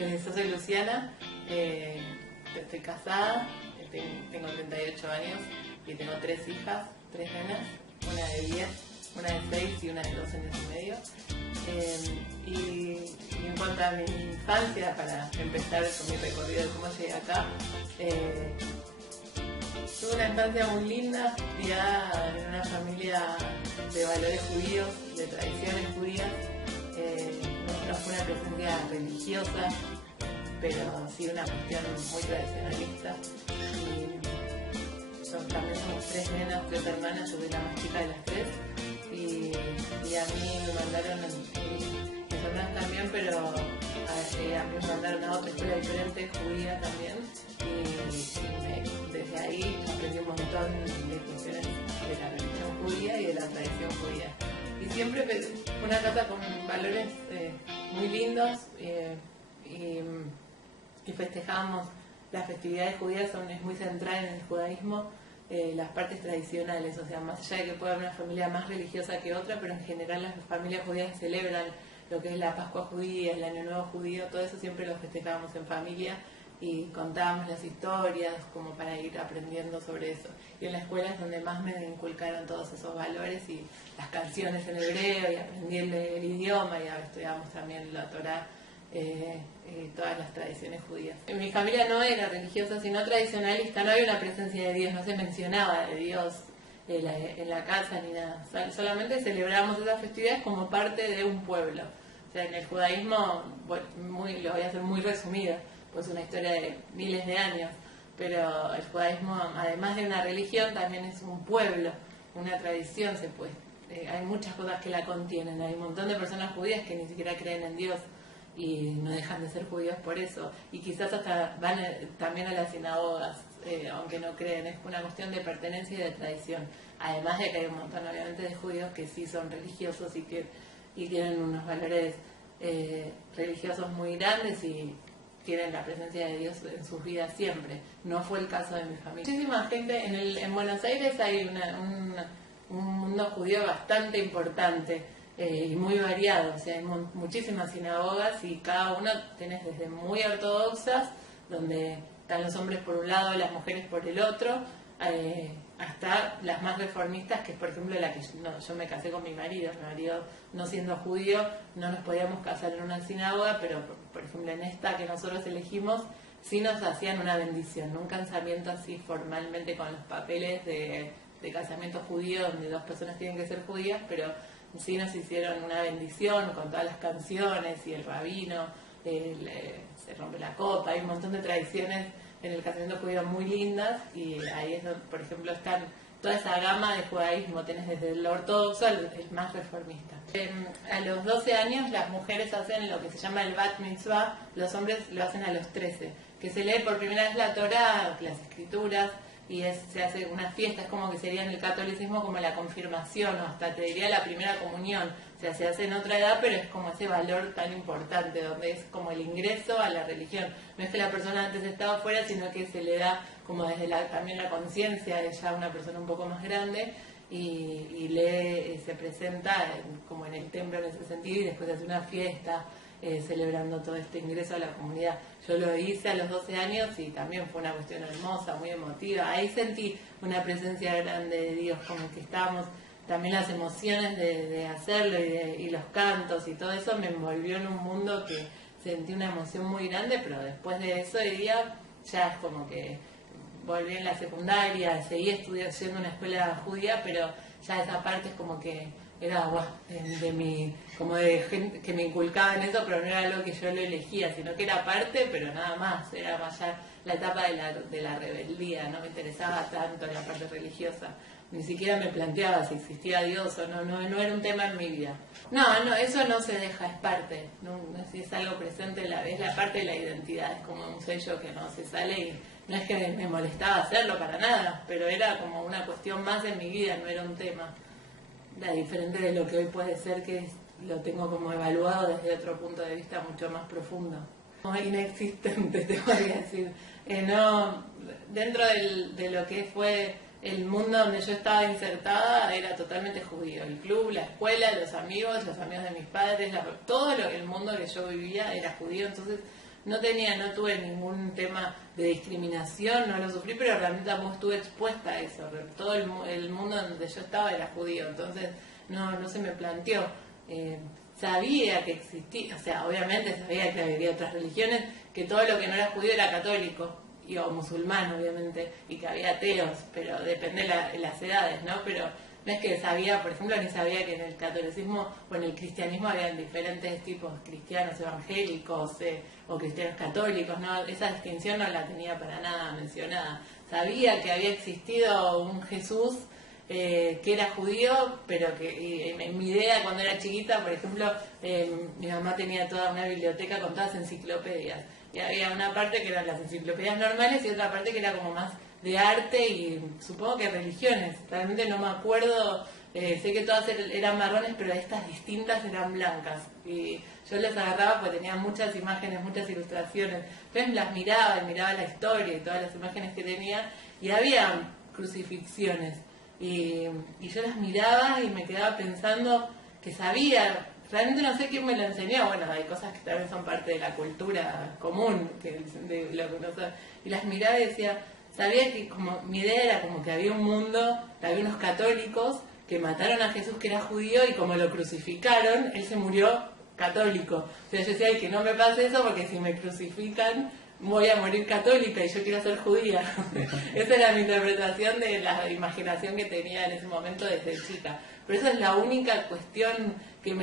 Yo soy Luciana, estoy casada, tengo 38 años y tengo 3 hijas, 3 nenas, una de 10, una de 6 y una de 2 años y medio. Y en cuanto a mi infancia, para empezar con mi recorrido de cómo llegué acá, tuve una infancia muy linda, criada en una familia de valores judíos, de tradiciones judías. No fue una presencia religiosa, pero sí una cuestión muy tradicionalista. Y también somos 3 nenas, 3 hermanas, yo soy la más chica de las 3. Y a mí me mandaron, mis hermanas también, pero a mí me mandaron a otra escuela diferente, judía también. Y desde ahí aprendí un montón de cuestiones de la religión judía y de la tradición judía. Y siempre fue una casa con valores muy lindos y festejábamos las festividades judías, es muy central en el judaísmo, las partes tradicionales, o sea, más allá de que pueda haber una familia más religiosa que otra, pero en general las familias judías celebran lo que es la Pascua judía, el Año Nuevo judío, todo eso siempre lo festejábamos en familia y contábamos las historias como para ir aprendiendo sobre eso. Y en la escuela es donde más me inculcaron todos esos valores y las canciones en hebreo, y aprendí el idioma, y ahora estudiamos también la Torá, todas las tradiciones judías. Mi familia no era religiosa, sino tradicionalista, no había una presencia de Dios, no se mencionaba de Dios en la casa ni nada. Solamente celebramos esas festividades como parte de un pueblo. O sea, en el judaísmo, lo voy a hacer muy resumida, pues una historia de miles de años, pero el judaísmo, además de una religión, también es un pueblo, una tradición, hay muchas cosas que la contienen. Hay un montón de personas judías que ni siquiera creen en Dios y no dejan de ser judíos por eso, y quizás hasta van también a las sinagogas, aunque no creen. Es una cuestión de pertenencia y de tradición, además de que hay un montón obviamente de judíos que sí son religiosos y tienen unos valores religiosos muy grandes y tienen la presencia de Dios en sus vidas siempre. No fue el caso de mi familia. Muchísima gente, en Buenos Aires hay un mundo judío bastante importante y muy variado, o sea, hay muchísimas sinagogas y cada una tenés desde muy ortodoxas, donde están los hombres por un lado, las mujeres por el otro, hasta las más reformistas, que es por ejemplo la que yo me casé con mi marido no siendo judío, no nos podíamos casar en una sinagoga, pero por ejemplo en esta que nosotros elegimos, sí nos hacían una bendición, un casamiento así formalmente con los papeles de casamiento judío, donde 2 personas tienen que ser judías, pero sí nos hicieron una bendición con todas las canciones y el rabino, se rompe la copa, hay un montón de tradiciones en el casamiento judío muy lindas, y ahí es donde, por ejemplo, están toda esa gama de judaísmo, tenés desde el ortodoxo al más reformista. A los 12 años las mujeres hacen lo que se llama el Bat Mitzvah, los hombres lo hacen a los 13, que se lee por primera vez la Torá, las escrituras, y se hace una fiesta, es como que sería en el catolicismo como la confirmación, o hasta te diría la primera comunión. O sea, se hace en otra edad, pero es como ese valor tan importante, donde es como el ingreso a la religión. No es que la persona antes estaba fuera, sino que se le da como desde también la conciencia de ya una persona un poco más grande, y se presenta como en el templo en ese sentido, y después se hace una fiesta celebrando todo este ingreso a la comunidad. Yo lo hice a los 12 años y también fue una cuestión hermosa, muy emotiva. Ahí sentí una presencia grande de Dios, como que estábamos, también las emociones de hacerlo y los cantos y todo eso me envolvió en un mundo que sentí una emoción muy grande, pero después de eso diría, ya es como que volví en la secundaria, seguí estudiando en una escuela judía, pero ya esa parte es como que era como de gente que me inculcaba en eso, pero no era algo que yo lo elegía, sino que era parte, pero nada más, era más allá la etapa de la rebeldía, no me interesaba tanto la parte religiosa, ni siquiera me planteaba si existía Dios o no era un tema en mi vida. No, eso no se deja, es parte, es algo presente, es la parte de la identidad, es como un sello que no se sale, y no es que me molestaba hacerlo para nada, pero era como una cuestión más en mi vida, no era un tema. Diferente de lo que hoy puede ser, que lo tengo como evaluado desde otro punto de vista mucho más profundo. No, inexistente, te voy a decir. Dentro de lo que fue el mundo donde yo estaba insertada, era totalmente judío. El club, la escuela, los amigos de mis padres, todo el mundo que yo vivía era judío. Entonces no tuve ningún tema de discriminación, no lo sufrí, pero realmente tampoco estuve expuesta a eso. Todo el mundo donde yo estaba era judío, entonces no se me planteó. Sabía que existía, o sea, obviamente sabía que había otras religiones, que todo lo que no era judío era católico, o musulmán, obviamente, y que había ateos, pero depende de las edades, ¿no? Pero no es que sabía, por ejemplo, ni sabía que en el catolicismo o en el cristianismo había diferentes tipos, cristianos evangélicos o cristianos católicos, ¿no? Esa distinción no la tenía para nada mencionada. Sabía que había existido un Jesús que era judío, pero que en mi idea cuando era chiquita, por ejemplo, mi mamá tenía toda una biblioteca con todas enciclopedias. Y había una parte que eran las enciclopedias normales y otra parte que era como más de arte y supongo que religiones. Realmente no me acuerdo, sé que todas eran marrones, pero estas distintas eran blancas. Y yo las agarraba porque tenían muchas imágenes, muchas ilustraciones. Entonces las miraba y miraba la historia y todas las imágenes que tenía y había crucifixiones. Y yo las miraba y me quedaba pensando que sabía, realmente no sé quién me lo enseñó, bueno, hay cosas que también son parte de la cultura común, de lo que no sé, y las miraba y decía, sabía que como mi idea era como que había un mundo, había unos católicos que mataron a Jesús que era judío y como lo crucificaron, él se murió católico. O sea, yo decía, ay, que no me pase eso porque si me crucifican voy a morir católica y yo quiero ser judía. Esa era mi interpretación de la imaginación que tenía en ese momento desde chica. Pero esa es la única cuestión que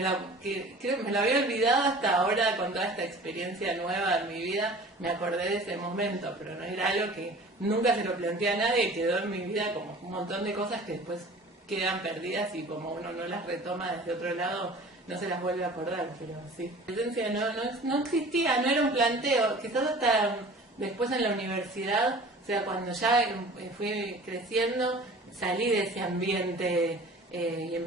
creo que me la había olvidado hasta ahora con toda esta experiencia nueva en mi vida. Me acordé de ese momento, pero no era algo que nunca se lo planteé a nadie y quedó en mi vida como un montón de cosas que después quedan perdidas y como uno no las retoma desde otro lado, no se las vuelve a acordar, pero sí. La presencia no existía, no era un planteo, quizás hasta después en la universidad, o sea, cuando ya fui creciendo, salí de ese ambiente y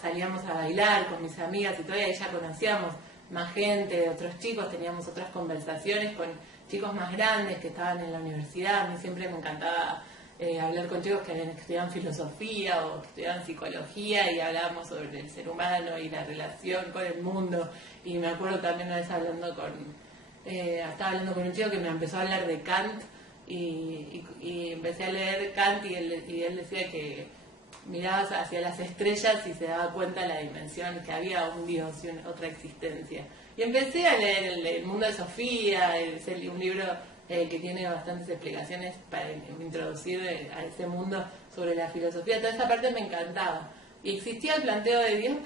salíamos a bailar con mis amigas y todavía ya conocíamos más gente, otros chicos, teníamos otras conversaciones con chicos más grandes que estaban en la universidad. A mí siempre me encantaba hablar con chicos que estudiaban filosofía o que estudiaban psicología y hablábamos sobre el ser humano y la relación con el mundo. Y me acuerdo también una vez estaba hablando con un chico que me empezó a hablar de Kant y empecé a leer Kant y él decía que mirabas hacia las estrellas y se daba cuenta de la dimensión, que había un Dios y otra existencia. Y empecé a leer el Mundo de Sofía, es un libro que tiene bastantes explicaciones para introducir a ese mundo sobre la filosofía. Toda esa parte me encantaba. Y existía el planteo de Dios,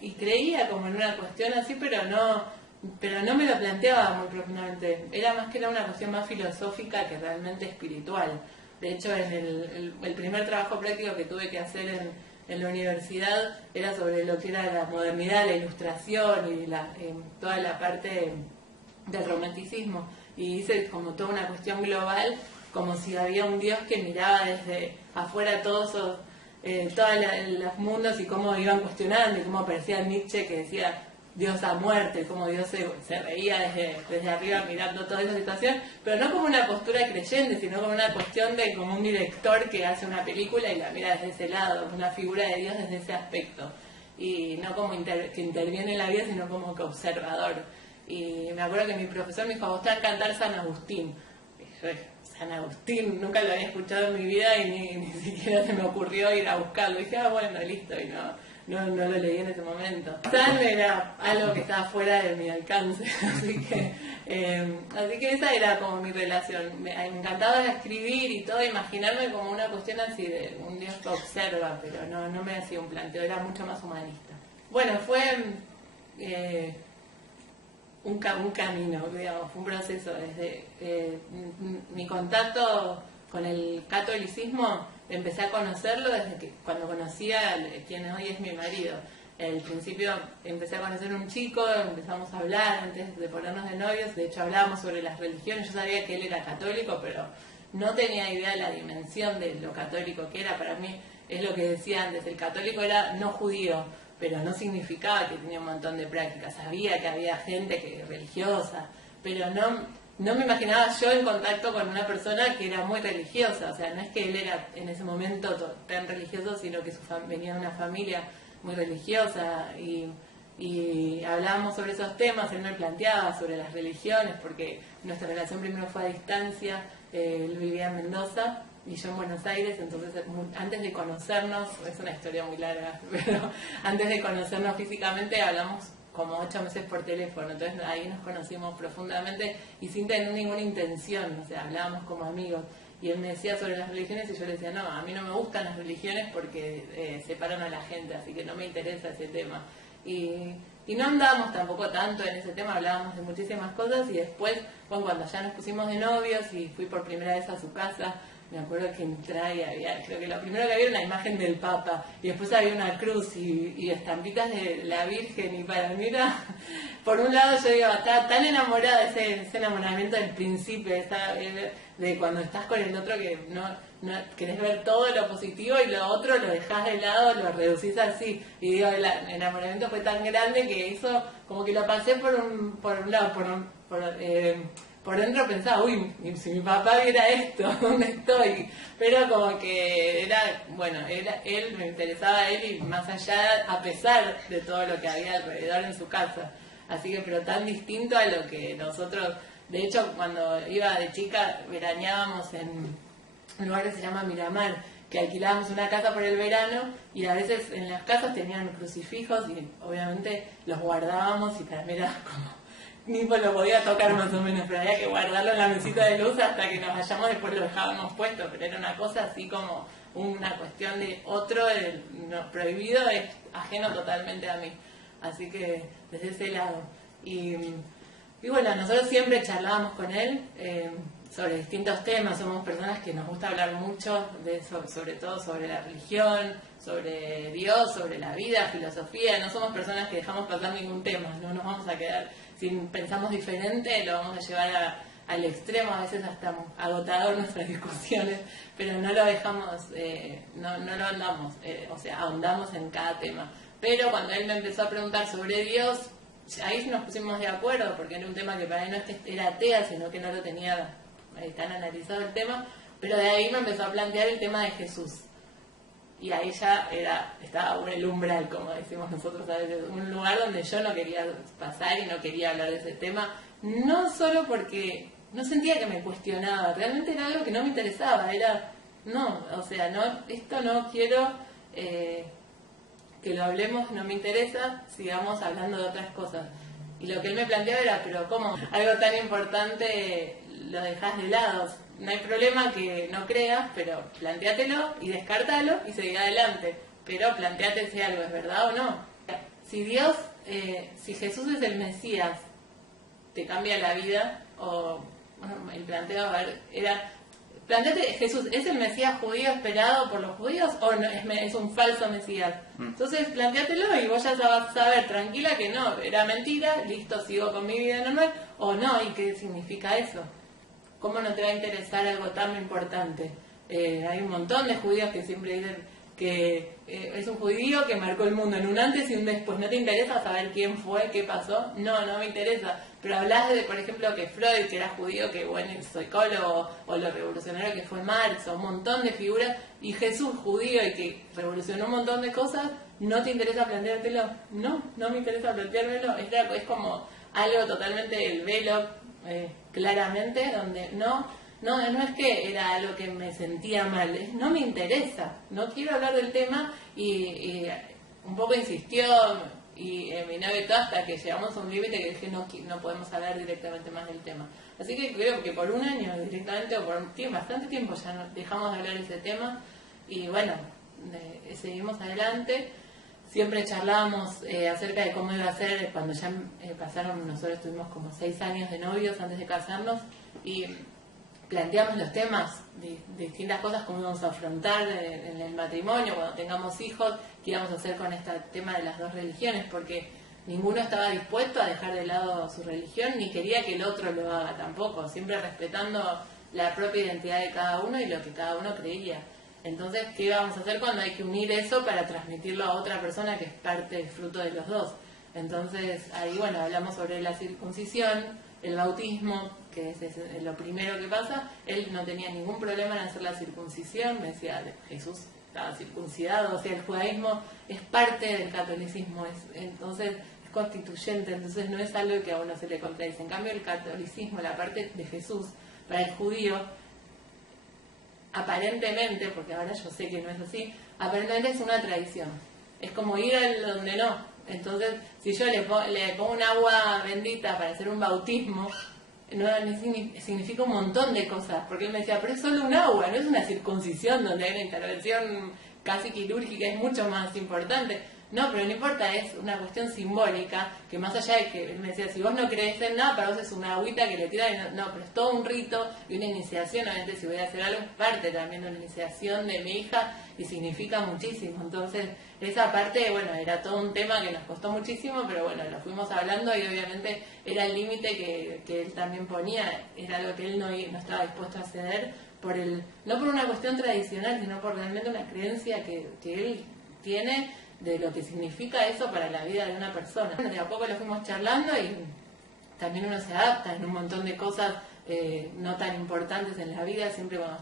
y creía como en una cuestión así, pero no me lo planteaba muy profundamente. Era más que una cuestión más filosófica que realmente espiritual. De hecho, en el primer trabajo práctico que tuve que hacer en la universidad era sobre lo que era la modernidad, la ilustración y toda la parte del romanticismo. Y hice como toda una cuestión global, como si había un Dios que miraba desde afuera todos los mundos y cómo iban cuestionando, y cómo aparecía Nietzsche que decía Dios a muerte, cómo Dios se reía desde arriba mirando toda esa situación, pero no como una postura creyente, sino como una cuestión de como un director que hace una película y la mira desde ese lado, una figura de Dios desde ese aspecto, y no como que interviene en la vida, sino como que observador. Y me acuerdo que mi profesor me dijo, vos te va a cantar San Agustín. Y yo, San Agustín, nunca lo había escuchado en mi vida y ni siquiera se me ocurrió ir a buscarlo. Y dije, bueno, listo, y no lo leí en ese momento. San era algo que estaba fuera de mi alcance, así que esa era como mi relación. Me encantaba escribir y todo, imaginarme como una cuestión así de un Dios que observa, pero no me hacía un planteo, era mucho más humanista. Bueno, fue un camino, digamos, fue un proceso. Desde mi contacto con el catolicismo, empecé a conocerlo desde que cuando conocía a quien hoy es mi marido. Al principio empecé a conocer a un chico, empezamos a hablar antes de ponernos de novios, de hecho hablábamos sobre las religiones. Yo sabía que él era católico, pero no tenía idea de la dimensión de lo católico que era. Para mí es lo que decía antes, el católico era no judío, pero no significaba que tenía un montón de prácticas. Sabía que había gente religiosa, pero no me imaginaba yo en contacto con una persona que era muy religiosa. O sea, no es que él era en ese momento tan religioso, sino que venía de una familia muy religiosa. Y y hablábamos sobre esos temas. Él me planteaba sobre las religiones, porque nuestra relación primero fue a distancia. Él vivía en Mendoza y yo en Buenos Aires, entonces antes de conocernos, es una historia muy larga, pero antes de conocernos físicamente hablamos como 8 meses por teléfono, entonces ahí nos conocimos profundamente y sin tener ninguna intención, o sea, hablábamos como amigos. Y él me decía sobre las religiones y yo le decía, no, a mí no me gustan las religiones porque separan a la gente, así que no me interesa ese tema. Y no andábamos tampoco tanto en ese tema, hablábamos de muchísimas cosas y después, bueno, cuando ya nos pusimos de novios y fui por primera vez a su casa, me acuerdo que entré y había, creo que lo primero que había era una imagen del Papa y después había una cruz y estampitas de la Virgen, y para mí era, por un lado yo digo, estaba tan enamorada de ese enamoramiento del principio, de cuando estás con el otro que no querés ver todo lo positivo y lo otro lo dejás de lado, lo reducís así, y digo, el enamoramiento fue tan grande que eso como que lo pasé por un lado, por dentro pensaba, uy, si mi papá viera esto, ¿dónde estoy? Pero como que era, bueno, él me interesaba a él y más allá, a pesar de todo lo que había alrededor en su casa. Así que, pero tan distinto a lo que nosotros, de hecho, cuando iba de chica, veraneábamos en un lugar que se llama Miramar, que alquilábamos una casa por el verano y a veces en las casas tenían crucifijos y obviamente los guardábamos y para mí era como... Ni lo podía tocar más o menos, pero había que guardarlo en la mesita de luz hasta que nos vayamos, después lo dejábamos puesto, pero era una cosa así como una cuestión de otro, prohibido es ajeno totalmente a mí, así que desde ese lado. Y bueno, nosotros siempre charlábamos con él sobre distintos temas, somos personas que nos gusta hablar mucho de eso, sobre todo sobre la religión, sobre Dios, sobre la vida, filosofía. No somos personas que dejamos pasar ningún tema, no nos vamos a quedar, si pensamos diferente lo vamos a llevar al extremo, a veces hasta agotador nuestras discusiones, pero no lo dejamos, no lo andamos, o sea, ahondamos en cada tema. Pero cuando él me empezó a preguntar sobre Dios, ahí nos pusimos de acuerdo, porque era un tema que para él no es que era atea, sino que no lo tenía tan analizado el tema, pero de ahí me empezó a plantear el tema de Jesús. Y ahí ya estaba en el umbral, como decimos nosotros a veces, un lugar donde yo no quería pasar y no quería hablar de ese tema, no solo porque no sentía que me cuestionaba, realmente era algo que no me interesaba, esto no quiero que lo hablemos, no me interesa, sigamos hablando de otras cosas. Y lo que él me planteaba era, pero ¿cómo? Algo tan importante lo dejas de lado. No hay problema que no creas, pero plantéatelo y descártalo y seguí adelante. Pero plantéate si algo es verdad o no. Si si Jesús es el Mesías, te cambia la vida, o bueno, el planteo era, plantéate, Jesús, ¿es el Mesías judío esperado por los judíos o no, es un falso Mesías? Entonces plantéatelo y vos ya vas a saber tranquila que no, era mentira, listo, sigo con mi vida normal, o no, ¿y qué significa eso? ¿Cómo no te va a interesar algo tan importante? Hay un montón de judíos que siempre dicen que es un judío que marcó el mundo en un antes y un después. ¿No te interesa saber quién fue, qué pasó? No me interesa. Pero hablas de, por ejemplo, que Freud, que era judío, que bueno, el psicólogo, o lo revolucionario que fue Marx, o un montón de figuras, y Jesús, judío, y que revolucionó un montón de cosas, ¿no te interesa planteártelo? No me interesa planteármelo. Es como algo totalmente del velo, claramente, donde no es que era algo que me sentía mal, no me interesa, no quiero hablar del tema, y un poco insistió y mi novio y todo, hasta que llegamos a un límite que dije no podemos hablar directamente más del tema. Así que creo que por un año directamente, o por bastante tiempo ya dejamos de hablar de ese tema, y bueno, seguimos adelante. Siempre charlábamos acerca de cómo iba a ser cuando ya pasaron, nosotros tuvimos como 6 años de novios antes de casarnos, y planteamos los temas de distintas cosas, cómo íbamos a afrontar en el matrimonio, cuando tengamos hijos, qué íbamos a hacer con este tema de las dos religiones, porque ninguno estaba dispuesto a dejar de lado su religión, ni quería que el otro lo haga tampoco, siempre respetando la propia identidad de cada uno y lo que cada uno creía. Entonces, ¿qué vamos a hacer cuando hay que unir eso para transmitirlo a otra persona que es parte del fruto de los dos? Entonces, ahí, bueno, hablamos sobre la circuncisión, el bautismo, que es lo primero que pasa. Él no tenía ningún problema en hacer la circuncisión, me decía, Jesús estaba circuncidado, o sea, el judaísmo es parte del catolicismo, entonces es constituyente, entonces no es algo que a uno se le contradice. En cambio el catolicismo, la parte de Jesús, para el judío, aparentemente, porque ahora yo sé que no es así, aparentemente es una tradición. Es como ir al donde no. Entonces, si yo le pongo un agua bendita para hacer un bautismo, no significa un montón de cosas. Porque él me decía, pero es solo un agua, no es una circuncisión donde hay una intervención casi quirúrgica, es mucho más importante. No, pero no importa, es una cuestión simbólica, que más allá de que él me decía, si vos no crees en nada, para vos es una agüita que le tiran, no, pero es todo un rito y una iniciación. Obviamente si voy a hacer algo es parte también de una iniciación de mi hija y significa muchísimo. Entonces esa parte, bueno, era todo un tema que nos costó muchísimo, pero bueno, lo fuimos hablando y obviamente era el límite que él también ponía, era algo que él no estaba dispuesto a ceder, no por una cuestión tradicional, sino por realmente una creencia que él tiene de lo que significa eso para la vida de una persona. Bueno, de a poco lo fuimos charlando y también uno se adapta en un montón de cosas no tan importantes en la vida. Siempre cuando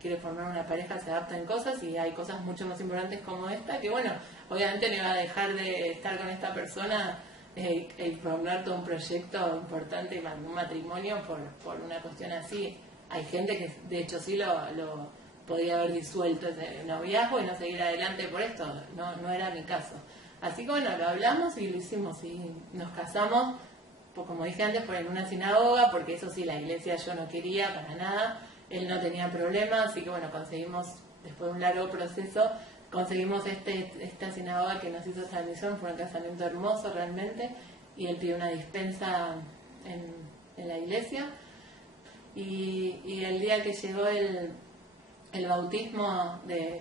quiere formar una pareja se adapta en cosas, y hay cosas mucho más importantes como esta, que bueno, obviamente no iba a dejar de estar con esta persona y formar todo un proyecto importante, un matrimonio por una cuestión así. Hay gente que de hecho sí lo podría haber disuelto ese noviazgo y no seguir adelante por esto. No era mi caso. Así que bueno, lo hablamos y lo hicimos y nos casamos, pues, como dije antes, en una sinagoga, porque eso sí, la iglesia yo no quería para nada, él no tenía problema, así que bueno, conseguimos, después de un largo proceso, conseguimos esta sinagoga que nos hizo esta misión. Fue un casamiento hermoso realmente, y él pidió una dispensa en la iglesia, y el día que llegó el bautismo de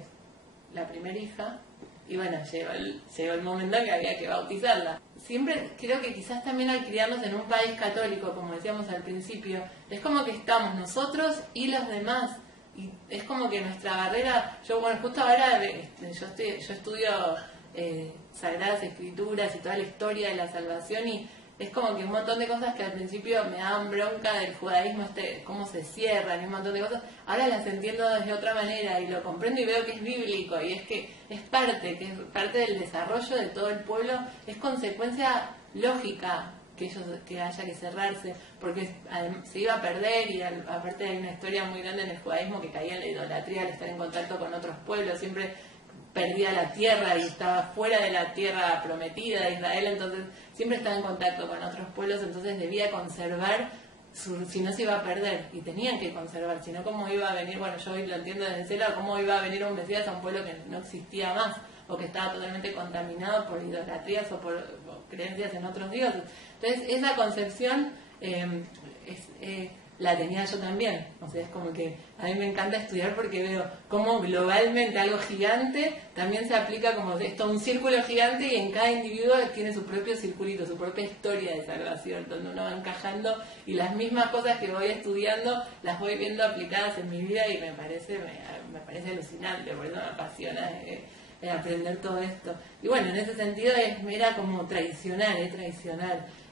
la primera hija, y bueno, llegó el momento en que había que bautizarla. Siempre creo que quizás también al criarnos en un país católico, como decíamos al principio, es como que estamos nosotros y los demás, y es como que nuestra barrera, justo ahora yo estudio Sagradas Escrituras y toda la historia de la salvación, y es como que un montón de cosas que al principio me daban bronca del judaísmo, cómo se cierran y un montón de cosas, ahora las entiendo desde otra manera y lo comprendo y veo que es bíblico, y es que es parte del desarrollo de todo el pueblo, es consecuencia lógica que haya que cerrarse, porque se iba a perder, y aparte hay una historia muy grande en el judaísmo que caía en la idolatría al estar en contacto con otros pueblos, siempre perdía la tierra y estaba fuera de la tierra prometida de Israel, entonces siempre estaba en contacto con otros pueblos, entonces debía conservar, si no se iba a perder, y tenían que conservar, si no cómo iba a venir, bueno, yo hoy lo entiendo desde cero, cómo iba a venir un Mesías a un pueblo que no existía más, o que estaba totalmente contaminado por idolatrías o por creencias en otros dioses. Entonces esa concepción la tenía yo también. O sea, es como que a mí me encanta estudiar porque veo cómo globalmente algo gigante también se aplica como esto, un círculo gigante, y en cada individuo tiene su propio circulito, su propia historia de salvación, donde uno va encajando, y las mismas cosas que voy estudiando las voy viendo aplicadas en mi vida, y me parece alucinante, por eso me apasiona aprender todo esto. Y bueno, en ese sentido era como tradicional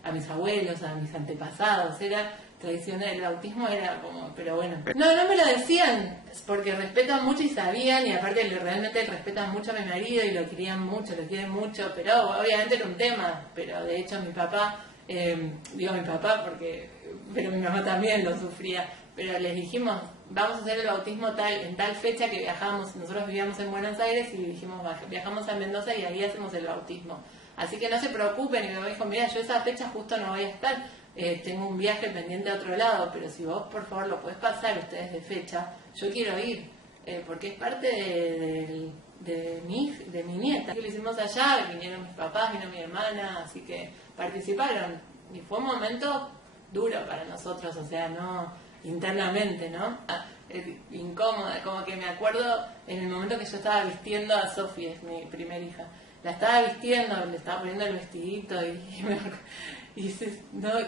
a mis abuelos, a mis antepasados, era tradicional, el bautismo era como, pero bueno. No me lo decían, porque respetan mucho y sabían, y aparte realmente respetan mucho a mi marido y lo quieren mucho, pero obviamente era un tema, pero de hecho mi papá, digo mi papá pero mi mamá también lo sufría, pero les dijimos, vamos a hacer el bautismo en tal fecha que viajamos, nosotros vivíamos en Buenos Aires y dijimos, viajamos a Mendoza y ahí hacemos el bautismo. Así que no se preocupen, y mi mamá dijo, mira, yo esa fecha justo no voy a estar, tengo un viaje pendiente a otro lado, pero si vos por favor lo podés pasar ustedes de fecha, yo quiero ir, porque es parte de mi nieta. Lo hicimos allá, vinieron mis papás, vino mi hermana, así que participaron, y fue un momento duro para nosotros, o sea, no internamente, ¿no? Incómoda, como que me acuerdo en el momento que yo estaba vistiendo a Sofía, es mi primera hija, la estaba vistiendo, le estaba poniendo el vestidito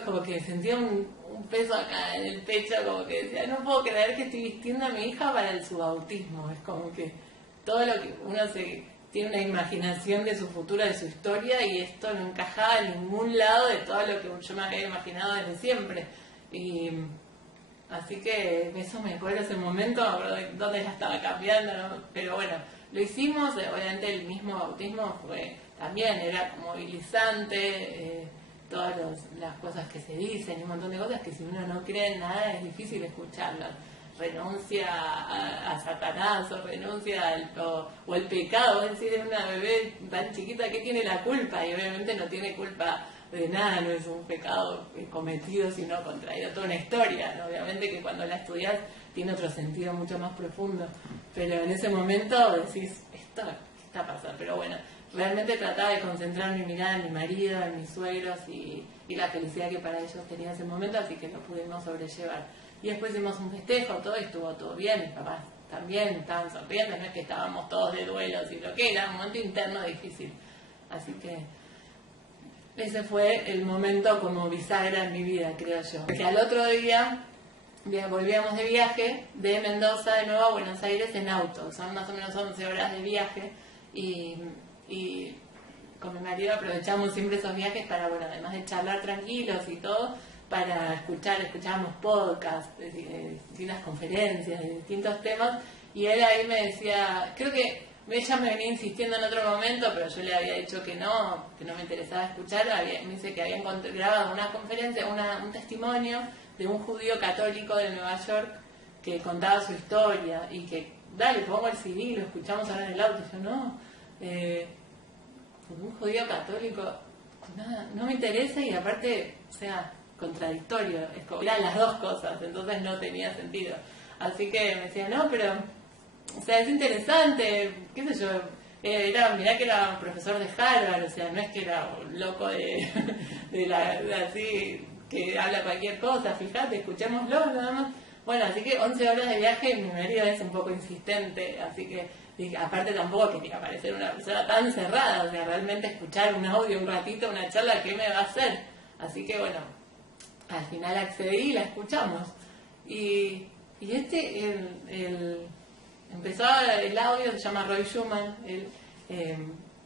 como que sentía un peso acá en el pecho, como que decía, no puedo creer que estoy vistiendo a mi hija para su bautismo. Es como que todo lo que uno tiene una imaginación de su futuro, de su historia, y esto no encajaba en ningún lado de todo lo que yo me había imaginado desde siempre. Y así que eso me acuerdo ese momento, me acuerdo de dónde la estaba cambiando, ¿no? Pero bueno, lo hicimos, obviamente el mismo bautismo también era como movilizante, todas las cosas que se dicen y un montón de cosas que si uno no cree en nada es difícil escucharlas. Renuncia a Satanás o renuncia o el pecado, es decir, de una bebé tan chiquita que tiene la culpa y obviamente no tiene culpa de nada, no es un pecado cometido sino contraído, toda una historia, ¿no? Obviamente que cuando la estudias tiene otro sentido mucho más profundo, pero en ese momento decís, esto, ¿qué está pasando? Pero bueno, realmente trataba de concentrar mi mirada en mi marido, en mis suegros y la felicidad que para ellos tenía ese momento, así que lo pudimos sobrellevar. Y después hicimos un festejo, todo, y estuvo todo bien, mis papás también estaban sonriendo, no es que estábamos todos de duelos y lo que era, un momento interno difícil. Así que ese fue el momento como bisagra en mi vida, creo yo. Porque al otro día volvíamos de viaje de Mendoza de nuevo a Buenos Aires en auto, son más o menos 11 horas de viaje y con mi marido aprovechamos siempre esos viajes para, bueno, además de charlar tranquilos y todo, para escuchábamos podcasts, distintas conferencias de distintos temas, y él ahí me decía, creo que ella me venía insistiendo en otro momento, pero yo le había dicho que no me interesaba escuchar, me dice que había grabado una conferencia, un testimonio de un judío católico de Nueva York que contaba su historia, y que, dale, pongo el CD, lo escuchamos ahora en el auto, y yo no, un judío católico, nada, no me interesa, y aparte, o sea, contradictorio, eran las dos cosas, entonces no tenía sentido. Así que me decía, no, pero, o sea, es interesante, qué sé yo, mirá que era un profesor de Harvard, o sea, no es que era un loco de así, que habla cualquier cosa, fíjate, escuchémoslo nada más. Bueno, así que 11 horas de viaje, mi marido es un poco insistente, así que dije, aparte tampoco quería parecer una persona tan cerrada, o sea, realmente escuchar un audio, un ratito, una charla, ¿qué me va a hacer? Así que bueno, al final accedí y la escuchamos. Y empezó el audio, se llama Roy Schumann,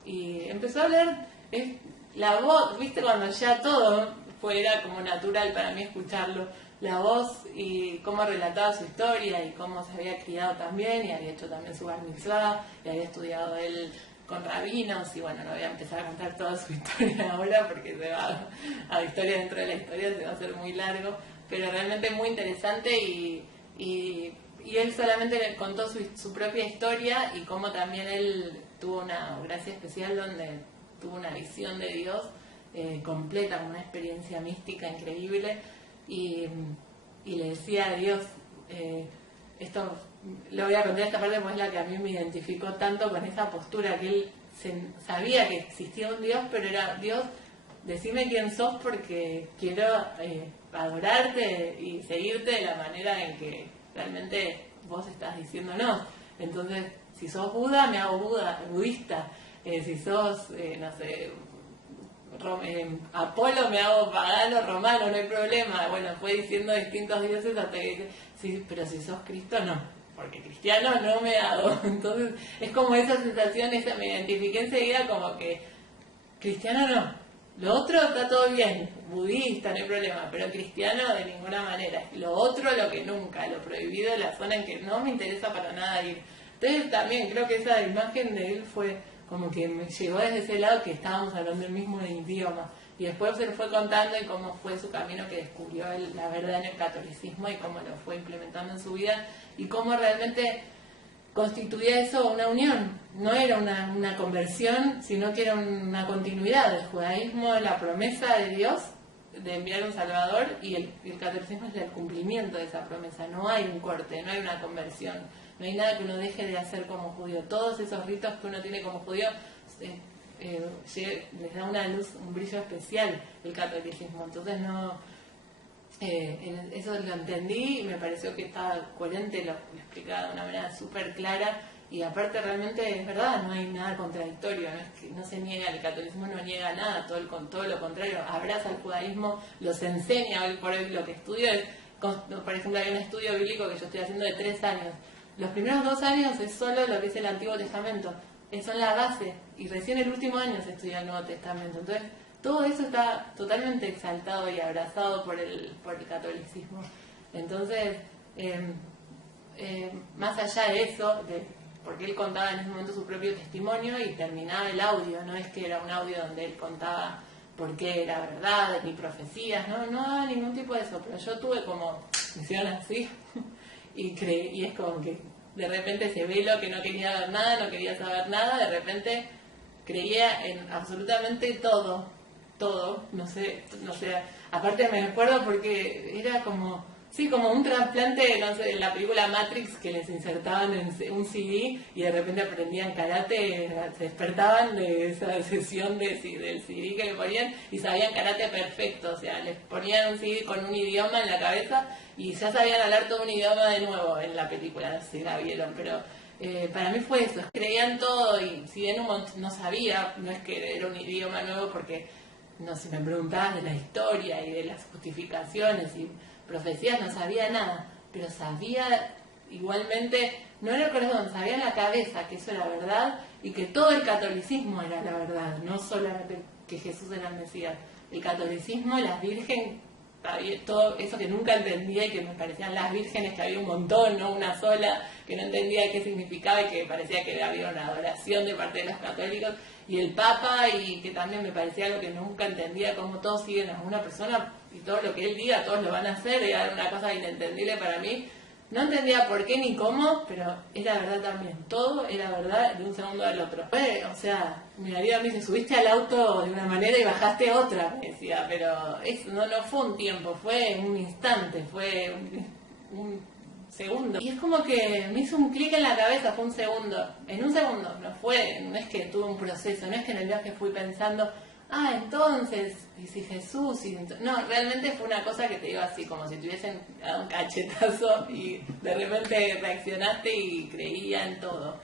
y empezó a hablar, la voz, viste, cuando ya todo era como natural para mí escucharlo, la voz y cómo relataba su historia y cómo se había criado también, y había hecho también su bar mitzvah, y había estudiado él con rabinos, y bueno, no voy a empezar a contar toda su historia ahora porque se va a historia dentro de la historia, se va a hacer muy largo, pero realmente muy interesante, y él solamente le contó su propia historia y cómo también él tuvo una gracia especial donde tuvo una visión de Dios completa, con una experiencia mística increíble, y le decía a Dios, esto lo voy a contar esta parte porque es la que a mí me identificó tanto con esa postura, que él sabía que existía un Dios, pero era Dios, decime quién sos porque quiero adorarte y seguirte de la manera en que realmente vos estás diciéndonos. Entonces, si sos Buda, me hago budista, si sos, no sé, Apolo, me hago pagano, romano, no hay problema. Bueno, fue diciendo distintos dioses hasta que dice, sí, pero si sos Cristo, no, porque cristiano no me hago. Entonces es como esa sensación, me identifiqué enseguida como que cristiano no, lo otro está todo bien, budista no hay problema, pero cristiano de ninguna manera. Lo otro, lo que nunca, lo prohibido, la zona en que no me interesa para nada ir. Entonces también creo que esa imagen de él fue como que me llegó desde ese lado, que estábamos hablando el mismo idioma, y después se lo fue contando y cómo fue su camino, que descubrió la verdad en el catolicismo y cómo lo fue implementando en su vida, y cómo realmente constituía eso una unión, no era una conversión, sino que era una continuidad del judaísmo, la promesa de Dios de enviar un Salvador, y el catolicismo es el cumplimiento de esa promesa. No hay un corte, no hay una conversión, no hay nada que uno deje de hacer como judío. Todos esos ritos que uno tiene como judío les da una luz, un brillo especial el catolicismo. Entonces eso lo entendí y me pareció que estaba coherente, lo explicaba de una manera súper clara, y aparte realmente es verdad, no hay nada contradictorio, no es que no se niega, el catolicismo no niega nada, todo lo contrario, abraza el judaísmo, los enseña. Hoy por hoy lo que estudio es, por ejemplo, hay un estudio bíblico que yo estoy haciendo de 3 años. Los primeros 2 años es solo lo que es el Antiguo Testamento, eso es la base, y recién el último año se estudia el Nuevo Testamento. Entonces todo eso está totalmente exaltado y abrazado por el catolicismo. Entonces más allá de eso, porque él contaba en ese momento su propio testimonio y terminaba el audio, no es que era un audio donde él contaba por qué era verdad, ni profecías, no daba ningún tipo de eso, pero yo tuve como, me hicieron así, y es como que de repente ese velo que no quería ver nada, no quería saber nada, de repente creía en absolutamente todo, no sé, aparte me acuerdo porque era como, sí, como un trasplante, no sé, en la película Matrix que les insertaban en un CD y de repente aprendían karate, se despertaban de esa sesión del CD que le ponían y sabían karate perfecto, o sea, les ponían un CD con un idioma en la cabeza y ya sabían hablar todo un idioma de nuevo en la película, no sé si la vieron, pero para mí fue eso, creían todo y si bien no sabía, no es que era un idioma nuevo porque, no sé, me preguntabas de la historia y de las justificaciones y profecías, no sabía nada, pero sabía igualmente, no era el corazón, sabía en la cabeza que eso era verdad y que todo el catolicismo era la verdad, no solamente que Jesús era el Mesías, el catolicismo, las vírgenes, todo eso que nunca entendía y que me parecían las vírgenes, que había un montón, no una sola, que no entendía qué significaba y que parecía que había una adoración de parte de los católicos, y el Papa, y que también me parecía algo que nunca entendía, cómo todos siguen a una persona y todo lo que él diga, todos lo van a hacer, era una cosa inentendible para mí. No entendía por qué ni cómo, pero era verdad también. Todo era verdad de un segundo al otro. O sea, mi marido me dice, subiste al auto de una manera y bajaste otra, me decía, pero eso no fue un tiempo, fue un instante, fue un segundo. Y es como que me hizo un clic en la cabeza, fue un segundo. En un segundo, no es que tuve un proceso, no es que en el viaje fui pensando, entonces, y si Jesús, no, realmente fue una cosa que te digo así, como si te hubiesen dado un cachetazo y de repente reaccionaste y creía en todo.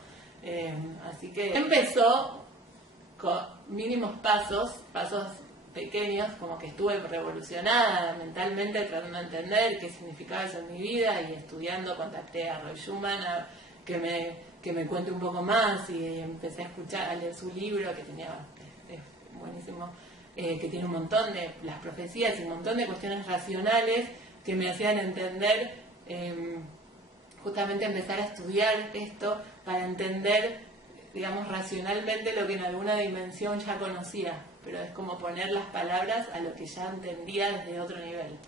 Así que empezó con mínimos pasos pequeños, como que estuve revolucionada mentalmente tratando de entender qué significaba eso en mi vida y estudiando, contacté a Roy Schumann que me cuente un poco más y empecé a leer su libro que es buenísimo, que tiene un montón de las profecías y un montón de cuestiones racionales que me hacían entender, justamente empezar a estudiar esto para entender, digamos, racionalmente lo que en alguna dimensión ya conocía, pero es como poner las palabras a lo que ya entendía desde otro nivel.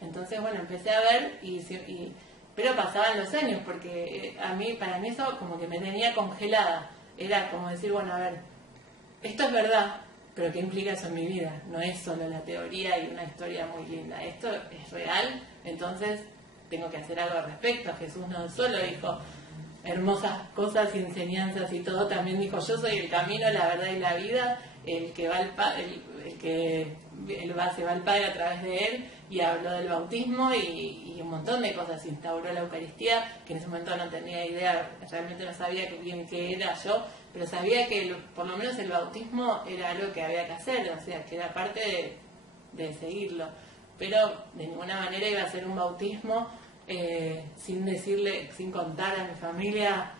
Entonces, bueno, empecé a ver pero pasaban los años porque para mí eso como que me tenía congelada. Era como decir, bueno, a ver, esto es verdad, pero ¿qué implica eso en mi vida? No es solo la teoría y una historia muy linda. Esto es real, entonces tengo que hacer algo al respecto. Jesús no solo dijo hermosas cosas y enseñanzas y todo, también dijo, yo soy el camino, la verdad y la vida, el que va se va al Padre a través de él, y habló del bautismo y un montón de cosas. Instauró la Eucaristía, que en ese momento no tenía idea, realmente no sabía bien qué era yo, pero sabía que por lo menos el bautismo era algo que había que hacer, o sea, que era parte de seguirlo, pero de ninguna manera iba a ser un bautismo sin contar a mi familia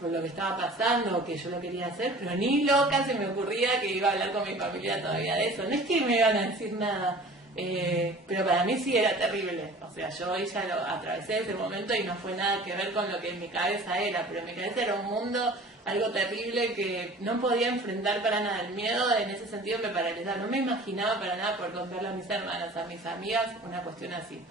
por lo que estaba pasando, que yo lo quería hacer, pero ni loca se me ocurría que iba a hablar con mi familia todavía de eso. No es que me iban a decir nada, pero para mí sí era terrible. O sea, yo ya lo atravesé ese momento y no fue nada que ver con lo que en mi cabeza era, pero en mi cabeza era un mundo, algo terrible que no podía enfrentar para nada. El miedo en ese sentido me paralizaba. No me imaginaba para nada por contarle a mis hermanas, a mis amigas, una cuestión así.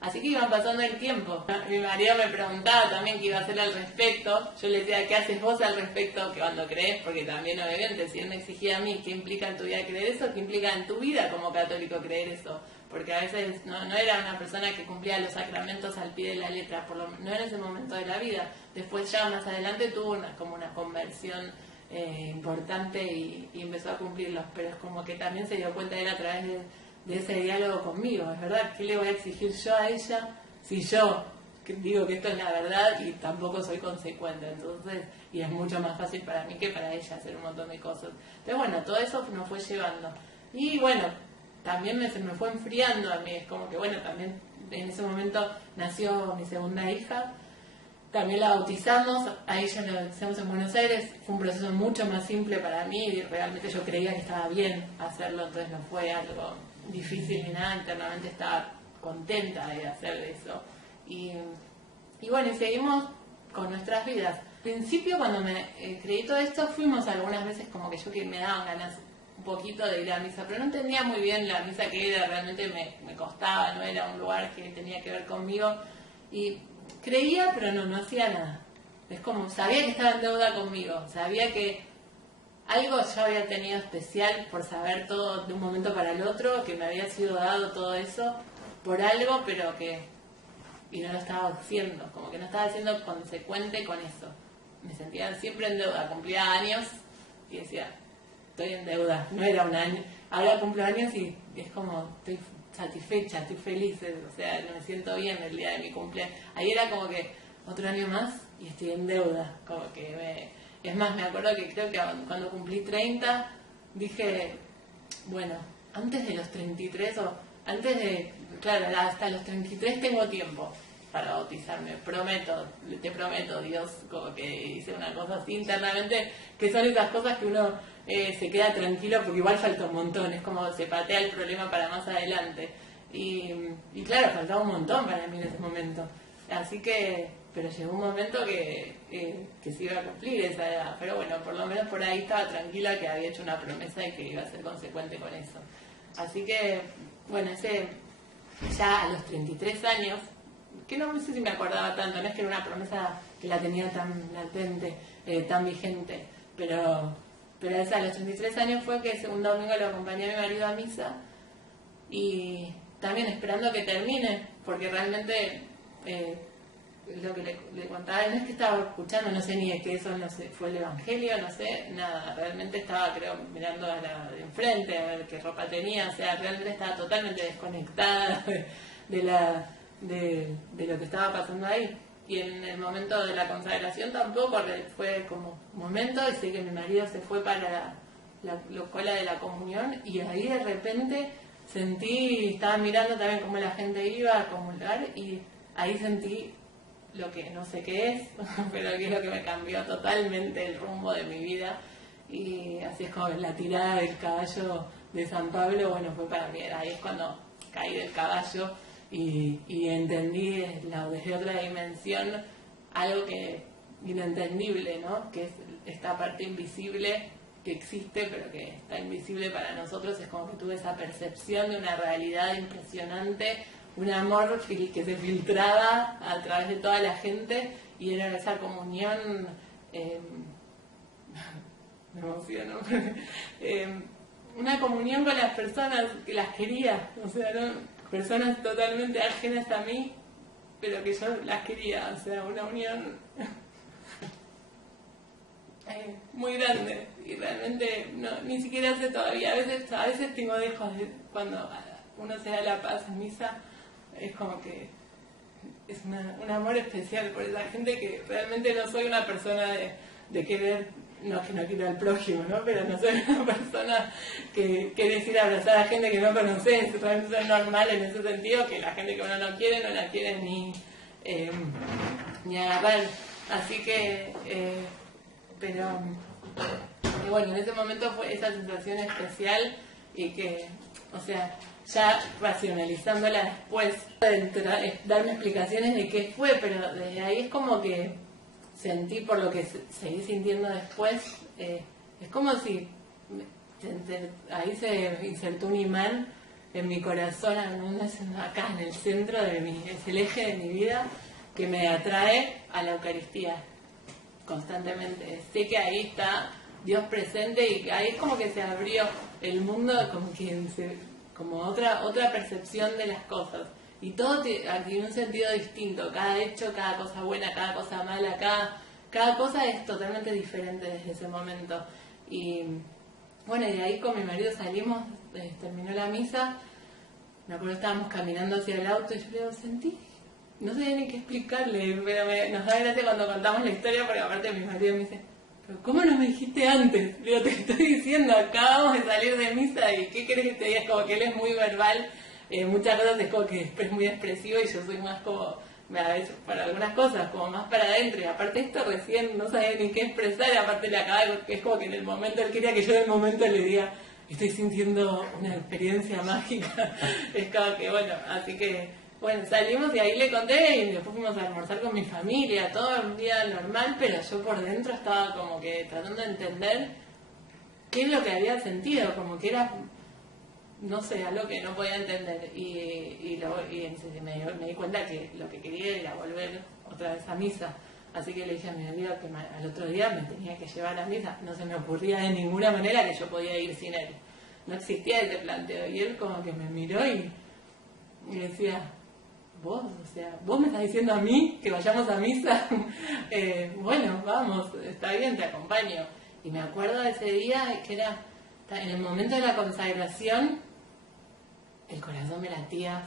Así que iban pasando el tiempo. Mi marido me preguntaba también qué iba a hacer al respecto. Yo le decía, ¿qué haces vos al respecto? Que cuando crees, porque también obviamente, si él me exigía a mí qué implica en tu vida creer eso, qué implica en tu vida como católico creer eso. Porque a veces no era una persona que cumplía los sacramentos al pie de la letra, no en ese momento de la vida. Después ya más adelante tuvo como una conversión importante y empezó a cumplirlos. Pero es como que también se dio cuenta de él a través de ese diálogo conmigo. Es verdad, ¿qué le voy a exigir yo a ella si yo digo que esto es la verdad y tampoco soy consecuente? Entonces, y es mucho más fácil para mí que para ella hacer un montón de cosas. Entonces, bueno, todo eso nos fue llevando. Y bueno, también se me fue enfriando a mí. Es como que, bueno, también en ese momento nació mi segunda hija. También la bautizamos, a ella la bautizamos en Buenos Aires. Fue un proceso mucho más simple para mí y realmente yo creía que estaba bien hacerlo, entonces no fue algo difícil ni nada, internamente estaba contenta de hacer eso. Y bueno, y seguimos con nuestras vidas. principio, cuando me creí todo esto, fuimos algunas veces como que yo que me daban ganas un poquito de ir a misa, pero no entendía muy bien la misa que era, realmente me costaba, no era un lugar que tenía que ver conmigo, y creía, pero no hacía nada. Es como, sabía que estaba en deuda conmigo, sabía que algo yo había tenido especial por saber todo de un momento para el otro, que me había sido dado todo eso por algo, pero que... y no lo estaba haciendo, como que no estaba siendo consecuente con eso. Me sentía siempre en deuda, cumplía años y decía, estoy en deuda, no era un año. Ahora cumplo años y es como, estoy satisfecha, estoy feliz, o sea, me siento bien el día de mi cumpleaños. Ahí era como que otro año más y estoy en deuda, como que es más, me acuerdo que creo que cuando cumplí 30, dije, bueno, antes de los 33 o antes de, claro, hasta los 33 tengo tiempo para bautizarme, te prometo, Dios, como que hice una cosa así internamente, que son esas cosas que uno se queda tranquilo porque igual falta un montón, es como se patea el problema para más adelante. Y claro, faltaba un montón para mí en ese momento. Así que, pero llegó un momento que se iba a cumplir esa edad, pero bueno, por lo menos por ahí estaba tranquila que había hecho una promesa y que iba a ser consecuente con eso. Así que, bueno, ya a los 33 años, que no sé si me acordaba tanto, no es que era una promesa que la tenía tan latente, tan vigente, pero esa, a los 33 años fue que un domingo lo acompañé a mi marido a misa y también esperando que termine, porque realmente lo que le contaba, no es que estaba escuchando, no sé ni de qué eso, no sé, fue el evangelio, no sé, nada, realmente estaba, creo, mirando a la de enfrente, a ver qué ropa tenía, o sea, realmente estaba totalmente desconectada de lo que estaba pasando ahí. Y en el momento de la consagración tampoco, fue como un momento, y sé que mi marido se fue para la cola de la comunión, y ahí de repente estaba mirando también cómo la gente iba a comulgar, y ahí sentí lo que no sé qué es, pero que es lo que me cambió totalmente el rumbo de mi vida. Y así es como la tirada del caballo de San Pablo, bueno, fue para mí, ahí es cuando caí del caballo y entendí desde otra dimensión algo que inentendible, ¿no? Que es esta parte invisible que existe pero que está invisible para nosotros. Es como que tuve esa percepción de una realidad impresionante, un amor que se filtraba a través de toda la gente, y era esa comunión, me emociono, una comunión con las personas que las quería, o sea, ¿no? Personas totalmente ajenas a mí, pero que yo las quería, o sea, una unión muy grande, y realmente ni siquiera sé todavía, a veces tengo dejos cuando uno se da la paz en misa, es como que es un amor especial por esa gente, que realmente no soy una persona de querer, no que no quiero al prójimo, ¿no? Pero no soy una persona que quiere ir a abrazar a gente que no conoces. Realmente es normal en ese sentido, que la gente que uno no quiere, no la quiere ni agarrar. Así que, pero y bueno, en ese momento fue esa sensación especial, y que, o sea, ya racionalizándola después, darme explicaciones de qué fue, pero desde ahí es como que sentí, por lo que seguí sintiendo después, es como si ahí se insertó un imán en mi corazón, acá en el centro es el eje de mi vida, que me atrae a la Eucaristía constantemente. Sé que ahí está Dios presente, y ahí es como que se abrió el mundo, como otra percepción de las cosas, y todo tiene un sentido distinto, cada hecho, cada cosa buena, cada cosa mala, cada cosa es totalmente diferente desde ese momento. Y bueno, y de ahí con mi marido salimos, terminó la misa, me acuerdo, estábamos caminando hacia el auto y yo le digo, sentí, no sé ni qué explicarle, pero nos da gracia cuando contamos la historia, porque aparte mi marido me dice, pero ¿cómo no me dijiste antes? Le digo, te estoy diciendo, acabamos de salir de misa, y ¿qué querés que te diga? Es como que él es muy verbal, muchas cosas es como que es muy expresivo, y yo soy más como, a veces para algunas cosas, como más para adentro, y aparte esto recién no sabía ni qué expresar, y aparte le acaba es como que en el momento, él quería que yo en el momento le diga, estoy sintiendo una experiencia mágica. Es como que bueno, así que Bueno, salimos y ahí le conté y después fuimos a almorzar con mi familia, todo un día normal, pero yo por dentro estaba como que tratando de entender qué es lo que había sentido, como que era, no sé, algo que no podía entender. Y me di cuenta que lo que quería era volver otra vez a misa. Así que le dije a mi amigo que al otro día me tenía que llevar a misa. No se me ocurría de ninguna manera que yo podía ir sin él. No existía ese planteo. Y él como que me miró y decía, vos, o sea, vos me estás diciendo a mí que vayamos a misa. Bueno, vamos, está bien, te acompaño. Y me acuerdo de ese día que era en el momento de la consagración, el corazón me latía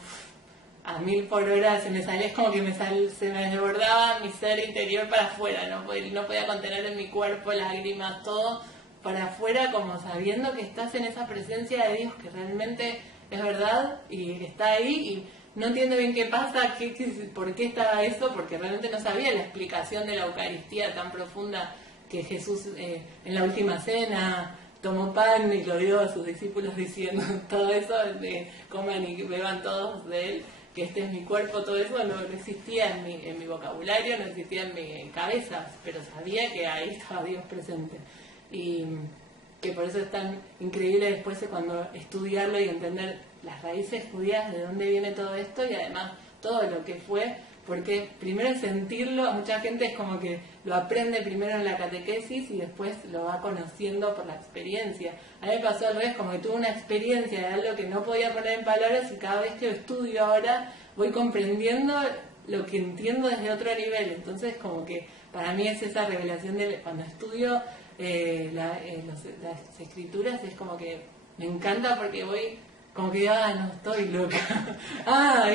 a 1000 por hora, se me salía, es como que se me desbordaba mi ser interior para afuera, no podía contener en mi cuerpo lágrimas, todo para afuera, como sabiendo que estás en esa presencia de Dios que realmente es verdad y que está ahí, y no entiendo bien qué pasa, por qué estaba eso, porque realmente no sabía la explicación de la Eucaristía tan profunda que Jesús en la última cena tomó pan y lo dio a sus discípulos diciendo todo eso, de coman y beban todos de él, que este es mi cuerpo, todo eso no existía en mi vocabulario, no existía en mi cabeza, pero sabía que ahí estaba Dios presente. Y que por eso es tan increíble después cuando estudiarlo y entender las raíces judías, de dónde viene todo esto y además todo lo que fue, porque primero sentirlo, mucha gente es como que lo aprende primero en la catequesis y después lo va conociendo por la experiencia. A mí me pasó al revés, como que tuve una experiencia de algo que no podía poner en palabras y cada vez que lo estudio ahora voy comprendiendo lo que entiendo desde otro nivel. Entonces como que para mí es esa revelación de cuando estudio las escrituras, es como que me encanta porque voy como que, no estoy loca,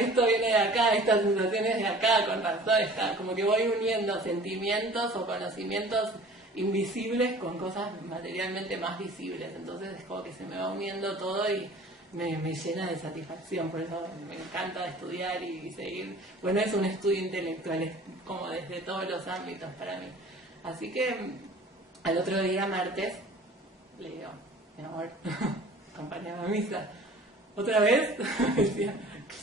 esto viene de acá, esta sensación es de acá, con razón, está, como que voy uniendo sentimientos o conocimientos invisibles con cosas materialmente más visibles, entonces es como que se me va uniendo todo y me llena de satisfacción, por eso me encanta estudiar y seguir, bueno, es un estudio intelectual, es como desde todos los ámbitos para mí. Así que al otro día, martes, le digo, mi amor, acompáñame a misa. ¿Otra vez? Decía,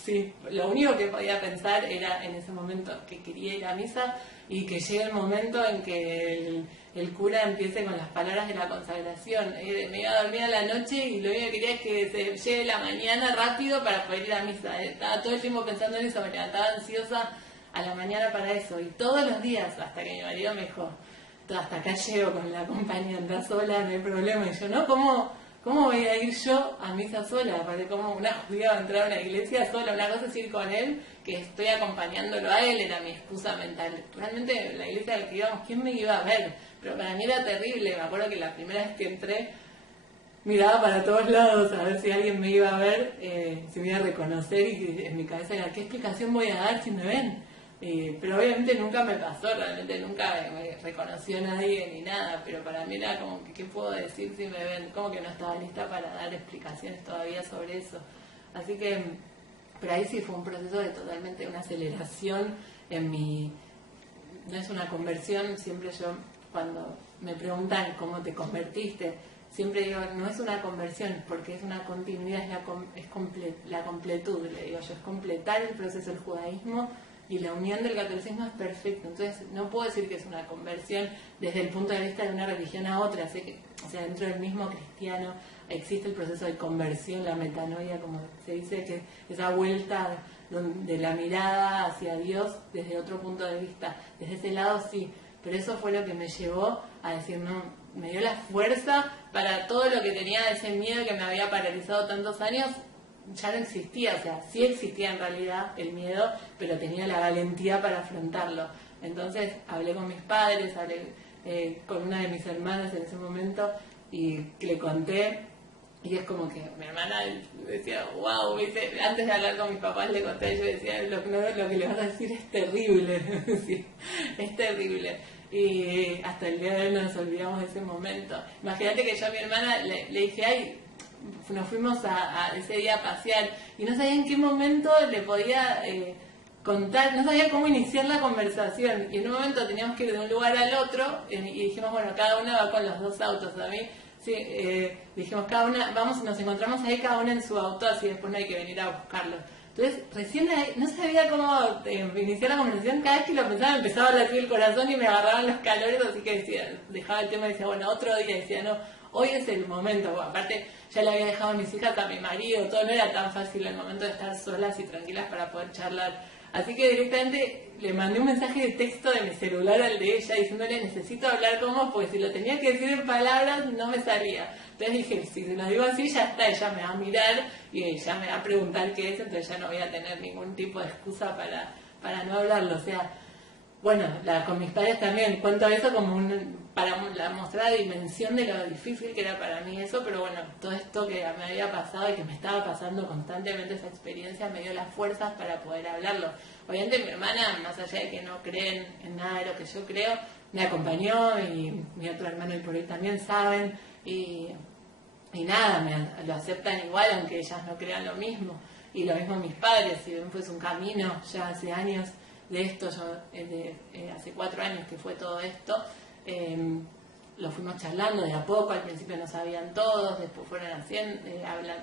sí. Lo único que podía pensar era en ese momento que quería ir a misa y que llegue el momento en que el cura empiece con las palabras de la consagración. Me iba a dormir a la noche y lo único que quería es que se llegue la mañana rápido para poder ir a misa. Estaba todo el tiempo pensando en eso, me levantaba ansiosa a la mañana para eso. Y todos los días, hasta que mi marido me dijo, hasta acá llego con la compañía, andás sola, no hay problema. Y yo, ¿no? ¿Cómo voy a ir yo a misa sola? Aparte, como una judía va a entrar a una iglesia sola. Una cosa es ir con él, que estoy acompañándolo a él, era mi excusa mental. Realmente, la iglesia a la que íbamos, ¿quién me iba a ver? Pero para mí era terrible. Me acuerdo que la primera vez que entré, miraba para todos lados a ver si alguien me iba a ver, si me iba a reconocer, y en mi cabeza era, ¿qué explicación voy a dar si me ven? Pero obviamente nunca me pasó, realmente nunca me reconoció nadie ni nada, pero para mí era como que, ¿qué puedo decir si me ven? Como que no estaba lista para dar explicaciones todavía sobre eso. Así que, pero ahí sí fue un proceso de totalmente una aceleración en mi... No es una conversión, siempre yo, cuando me preguntan cómo te convertiste, siempre digo, no es una conversión, porque es una continuidad, la completud, le digo yo, es completar el proceso del judaísmo, y la unión del catolicismo es perfecta. Entonces no puedo decir que es una conversión desde el punto de vista de una religión a otra, así que, o sea, dentro del mismo cristiano existe el proceso de conversión, la metanoia, como se dice, que esa vuelta de la mirada hacia Dios desde otro punto de vista. Desde ese lado sí, pero eso fue lo que me llevó a decir, no, me dio la fuerza para todo lo que tenía, ese miedo que me había paralizado tantos años, ya no existía, o sea, sí existía en realidad el miedo, pero tenía la valentía para afrontarlo. Entonces hablé con mis padres, hablé con una de mis hermanas en ese momento y le conté, y es como que mi hermana decía, wow, ¿viste? Antes de hablar con mis papás le conté, yo decía, lo que le vas a decir es terrible, es terrible. Y hasta el día de hoy no nos olvidamos de ese momento. Imagínate que yo a mi hermana le dije, ay, nos fuimos a ese día a pasear y no sabía en qué momento le podía contar, no sabía cómo iniciar la conversación, y en un momento teníamos que ir de un lugar al otro y dijimos, bueno, cada una va con los dos autos. A mí sí, dijimos, cada una, vamos, nos encontramos ahí cada una en su auto, así después no hay que venir a buscarlos. Entonces, recién ahí, no sabía cómo iniciar la conversación. Cada vez que lo pensaba, me empezaba a latir el corazón y me agarraban los calores, así que decía, dejaba el tema y decía, bueno, otro día. Decía, no, hoy es el momento. Bueno, aparte, ya le había dejado a mis hijas, a mi marido, todo no era tan fácil el momento de estar solas y tranquilas para poder charlar. Así que directamente le mandé un mensaje de texto de mi celular al de ella diciéndole, necesito hablar con vos, porque si lo tenía que decir en palabras no me salía. Entonces dije, si lo digo así, ya está, ella me va a mirar y ella me va a preguntar qué es, entonces ya no voy a tener ningún tipo de excusa para no hablarlo. O sea, bueno, con mis padres también cuento eso como para mostrar la dimensión de lo difícil que era para mí eso, pero bueno, todo esto que me había pasado y que me estaba pasando constantemente, esa experiencia me dio las fuerzas para poder hablarlo. Obviamente mi hermana, más allá de que no creen en nada de lo que yo creo, me acompañó y mi otro hermano y por ahí también saben y nada, lo aceptan igual aunque ellas no crean lo mismo. Y lo mismo mis padres, si bien fue un camino ya hace años de esto, hace 4 años que fue todo esto, lo fuimos charlando de a poco, al principio no sabían todos, después fueron haciendo,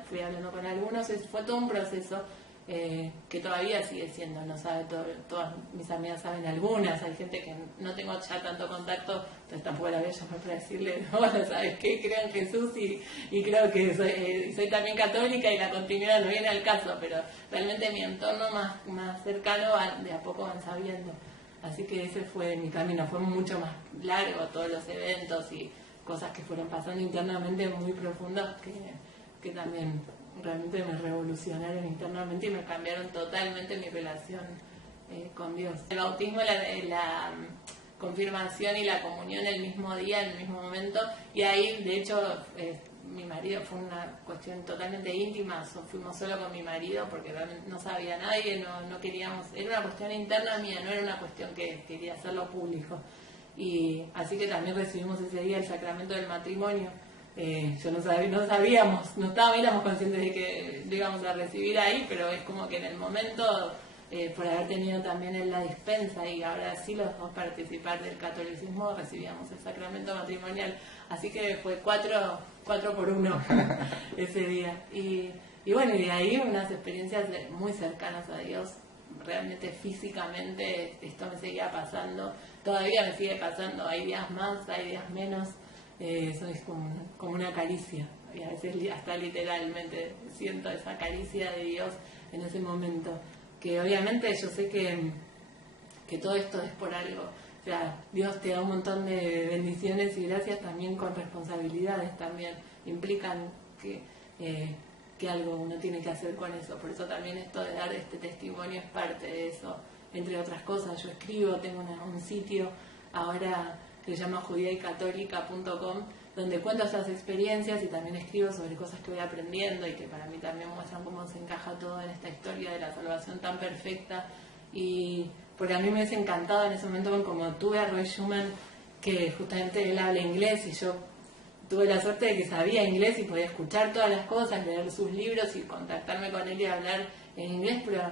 fui hablando con algunos, fue todo un proceso que todavía sigue siendo, no sabe todo, todas mis amigas saben algunas, hay gente que no tengo ya tanto contacto, entonces tampoco la voy a llamar para decirle, bueno, ¿sabes qué? Creo en Jesús y creo que soy también católica y la continuidad no viene al caso, pero realmente mi entorno más cercano de a poco van sabiendo. Así que ese fue mi camino, fue mucho más largo, todos los eventos y cosas que fueron pasando internamente muy profundas que también realmente me revolucionaron internamente y me cambiaron totalmente mi relación con Dios. El bautismo, la confirmación y la comunión el mismo día, en el mismo momento, y ahí de hecho mi marido, fue una cuestión totalmente íntima, fuimos solo con mi marido porque realmente no sabía nadie, no queríamos, era una cuestión interna mía, no era una cuestión que quería hacerlo público. Y así que también recibimos ese día el sacramento del matrimonio. Yo no sabíamos, no éramos conscientes de que lo íbamos a recibir ahí, pero es como que en el momento, por haber tenido también en la dispensa y ahora sí los dos participar del catolicismo, recibíamos el sacramento matrimonial. Así que fue 4 por 1 ese día. Y bueno, y de ahí unas experiencias muy cercanas a Dios. Realmente físicamente esto me seguía pasando, todavía me sigue pasando, hay días más, hay días menos. Eso es como una caricia y a veces hasta literalmente siento esa caricia de Dios en ese momento, que obviamente yo sé que todo esto es por algo. O sea, Dios te da un montón de bendiciones y gracias también con responsabilidades también implican que algo uno tiene que hacer con eso. Por eso también esto de dar este testimonio es parte de eso, entre otras cosas. Yo escribo, tengo un sitio ahora que se llama judiaycatólica.com, donde cuento esas experiencias y también escribo sobre cosas que voy aprendiendo y que para mí también muestran cómo se encaja todo en esta historia de la salvación tan perfecta. Y porque a mí me hubiese encantado en ese momento, como tuve a Roy Schumann, que justamente él habla inglés y yo tuve la suerte de que sabía inglés y podía escuchar todas las cosas, leer sus libros y contactarme con él y hablar en inglés, pero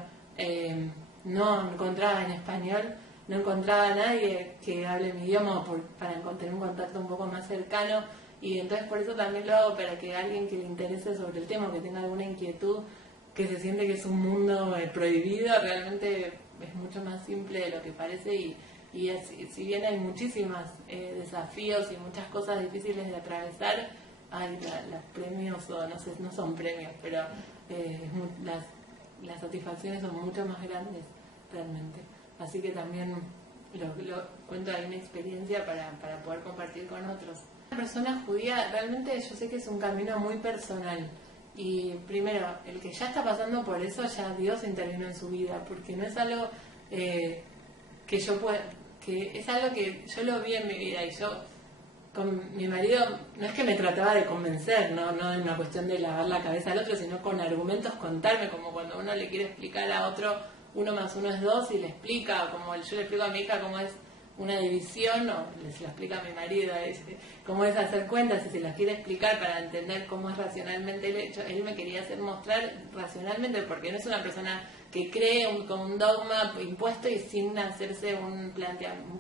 no encontraba en español. No encontraba a nadie que hable mi idioma para tener un contacto un poco más cercano y entonces por eso también lo hago, para que alguien que le interese sobre el tema, que tenga alguna inquietud, que se siente que es un mundo prohibido, realmente es mucho más simple de lo que parece y si bien hay muchísimos desafíos y muchas cosas difíciles de atravesar, hay los premios, o no sé, no son premios, pero las satisfacciones son mucho más grandes realmente. Así que también lo cuento ahí mi experiencia para poder compartir con otros. La persona judía realmente yo sé que es un camino muy personal y primero, el que ya está pasando por eso, ya Dios intervino en su vida, porque no es algo que yo pueda, que es algo que yo lo vi en mi vida y yo con mi marido no es que me trataba de convencer, no es una cuestión de lavar la cabeza al otro, sino con argumentos contarme, como cuando uno le quiere explicar a otro 1 más 1 es 2 y le explica, como yo le explico a mi hija cómo es una división, o se lo explica a mi marido, cómo es hacer cuentas y se las quiere explicar para entender cómo es racionalmente el hecho. Él me quería hacer mostrar racionalmente, porque no es una persona que cree con un dogma impuesto y sin hacerse un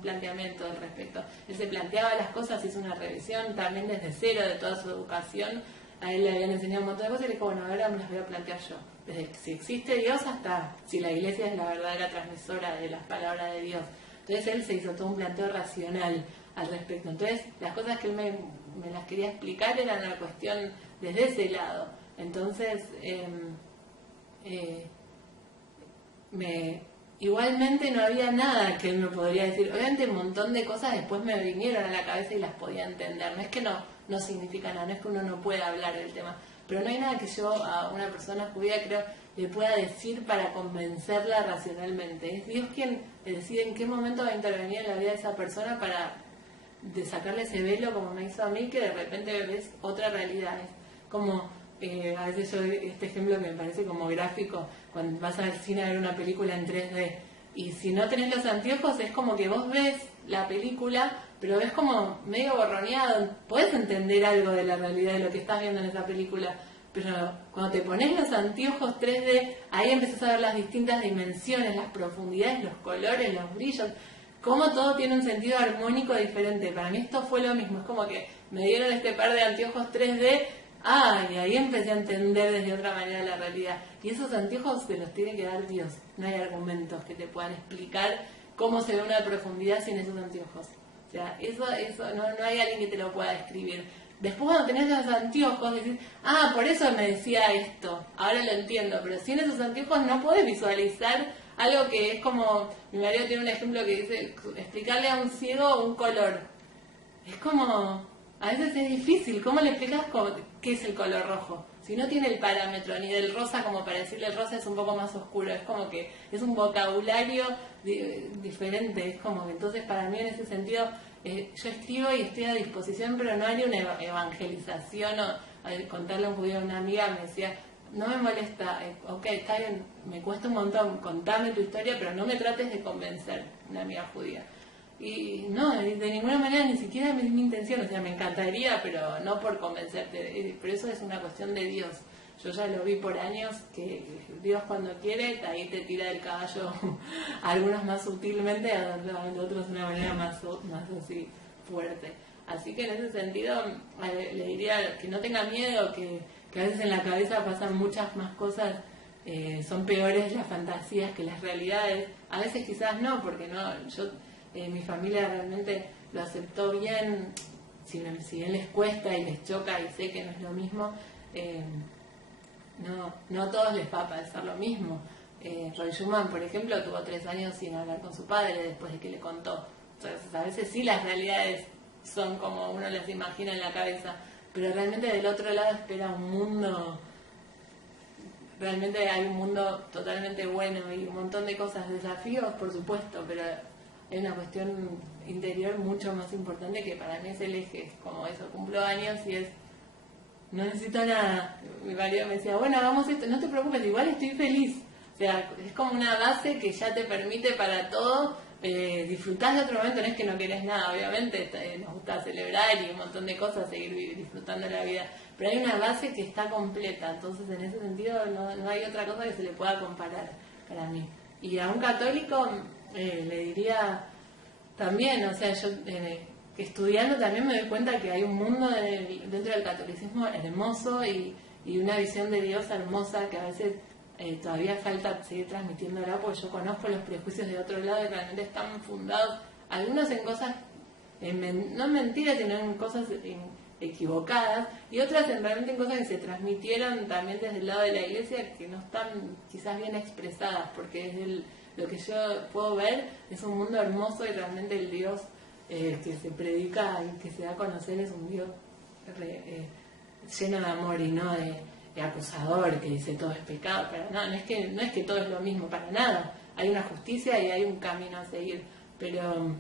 planteamiento al respecto. Él se planteaba las cosas, hizo una revisión también desde cero de toda su educación a él le habían enseñado un montón de cosas y le dijo, bueno, ahora me las voy a plantear yo. Desde si existe Dios hasta si la iglesia es la verdadera transmisora de las palabras de Dios. Entonces él se hizo todo un planteo racional al respecto. Entonces las cosas que él me las quería explicar eran la cuestión desde ese lado. Entonces igualmente no había nada que él me podría decir. Obviamente un montón de cosas después me vinieron a la cabeza y las podía entender. No es que no significa nada, no es que uno no pueda hablar del tema, pero no hay nada que yo a una persona judía creo le pueda decir para convencerla racionalmente. Es Dios quien decide en qué momento va a intervenir en la vida de esa persona para de sacarle ese velo, como me hizo a mí, que de repente ves otra realidad. Es como a veces yo este ejemplo que me parece como gráfico, cuando vas al cine a ver una película en 3D y si no tenés los anteojos es como que vos ves la película pero ves como medio borroneado, podés entender algo de la realidad de lo que estás viendo en esa película, pero cuando te pones los anteojos 3D ahí empezás a ver las distintas dimensiones, las profundidades, los colores, los brillos, cómo todo tiene un sentido armónico diferente. Para mí esto fue lo mismo, es como que me dieron este par de anteojos 3D. Y ahí empecé a entender desde otra manera la realidad. Y esos anteojos te los tiene que dar Dios. No hay argumentos que te puedan explicar cómo se ve una profundidad sin esos anteojos. O sea, eso no hay alguien que te lo pueda describir. Después cuando tenés esos anteojos decís, por eso me decía esto, ahora lo entiendo. Pero sin esos anteojos no podés visualizar algo que es como, mi marido tiene un ejemplo que dice, explicarle a un ciego un color. Es como... A veces es difícil, ¿cómo le explicas qué es el color rojo? Si no tiene el parámetro ni del rosa, como para decirle el rosa es un poco más oscuro, es como que es un vocabulario diferente, es como que entonces para mí en ese sentido yo escribo y estoy a disposición, pero no hay una evangelización o contarle a un judío a una amiga, me decía, no me molesta, ok, está bien, me cuesta un montón, contame tu historia, pero no me trates de convencer, una amiga judía. Y no, de ninguna manera, ni siquiera es mi intención, o sea, me encantaría, pero no por convencerte, pero eso es una cuestión de Dios. Yo ya lo vi por años, que Dios cuando quiere, ahí te tira del caballo, algunos más sutilmente, a otros de una manera más así fuerte. Así que en ese sentido le diría que no tenga miedo, que a veces en la cabeza pasan muchas más cosas, son peores las fantasías que las realidades. A veces quizás no, porque mi familia realmente lo aceptó bien, si bien les cuesta y les choca y sé que no es lo mismo, no a todos les va a parecer lo mismo. Roy Schumann, por ejemplo, tuvo 3 años sin hablar con su padre después de que le contó. Entonces, a veces sí las realidades son como uno las imagina en la cabeza, pero realmente del otro lado espera un mundo, realmente hay un mundo totalmente bueno y un montón de cosas, desafíos por supuesto, pero hay una cuestión interior mucho más importante que para mí es el eje, como eso, cumplo años y no necesito nada. Mi marido me decía, bueno, hagamos esto, no te preocupes, igual estoy feliz. O sea, es como una base que ya te permite para todo, disfrutás de otro momento, no es que no querés nada, obviamente, nos gusta celebrar y un montón de cosas, seguir disfrutando la vida, pero hay una base que está completa, entonces en ese sentido no hay otra cosa que se le pueda comparar para mí. Y a un católico le diría también, o sea, yo estudiando también me doy cuenta que hay un mundo dentro del catolicismo hermoso y una visión de Dios hermosa que a veces todavía falta seguir transmitiéndola, porque yo conozco los prejuicios de otro lado y realmente están fundados, algunos en cosas, no en mentiras, sino en cosas equivocadas, y otras realmente en cosas que se transmitieron también desde el lado de la iglesia que no están quizás bien expresadas, porque es lo que yo puedo ver es un mundo hermoso y realmente el Dios que se predica y que se da a conocer es un Dios lleno de amor y no de acusador que dice todo es pecado, pero no es que todo es lo mismo, para nada, hay una justicia y hay un camino a seguir, pero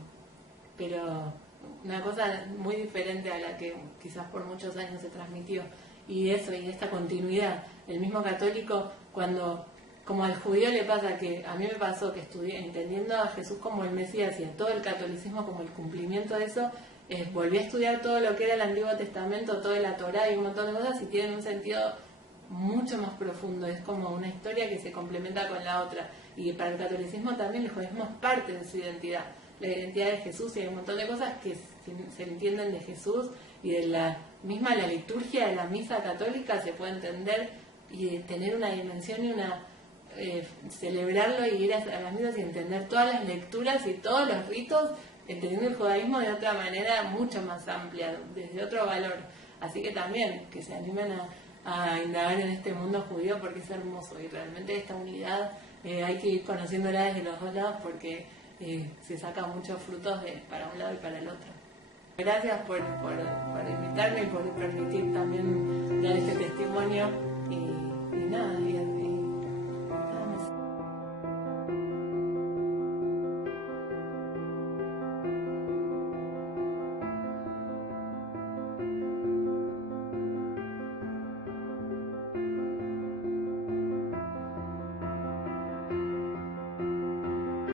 una cosa muy diferente a la que quizás por muchos años se transmitió, y esta continuidad. El mismo católico, cuando, como al judío le pasa, que a mí me pasó que estudié entendiendo a Jesús como el Mesías y a todo el catolicismo como el cumplimiento de eso, volví a estudiar todo lo que era el Antiguo Testamento, toda la Torá y un montón de cosas, y tienen un sentido mucho más profundo, es como una historia que se complementa con la otra, y para el catolicismo también el judaísmo es parte de su identidad, la identidad de Jesús, y hay un montón de cosas que se entienden de Jesús y de la misma la liturgia de la misa católica se puede entender y tener una dimensión y una celebrarlo y ir a las misas y entender todas las lecturas y todos los ritos, entendiendo el judaísmo de otra manera mucho más amplia, desde otro valor. Así que también que se animen a indagar en este mundo judío porque es hermoso y realmente esta unidad hay que ir conociéndola desde los dos lados porque se saca muchos frutos para un lado y para el otro. Gracias por invitarme y por permitir también dar este testimonio y nada.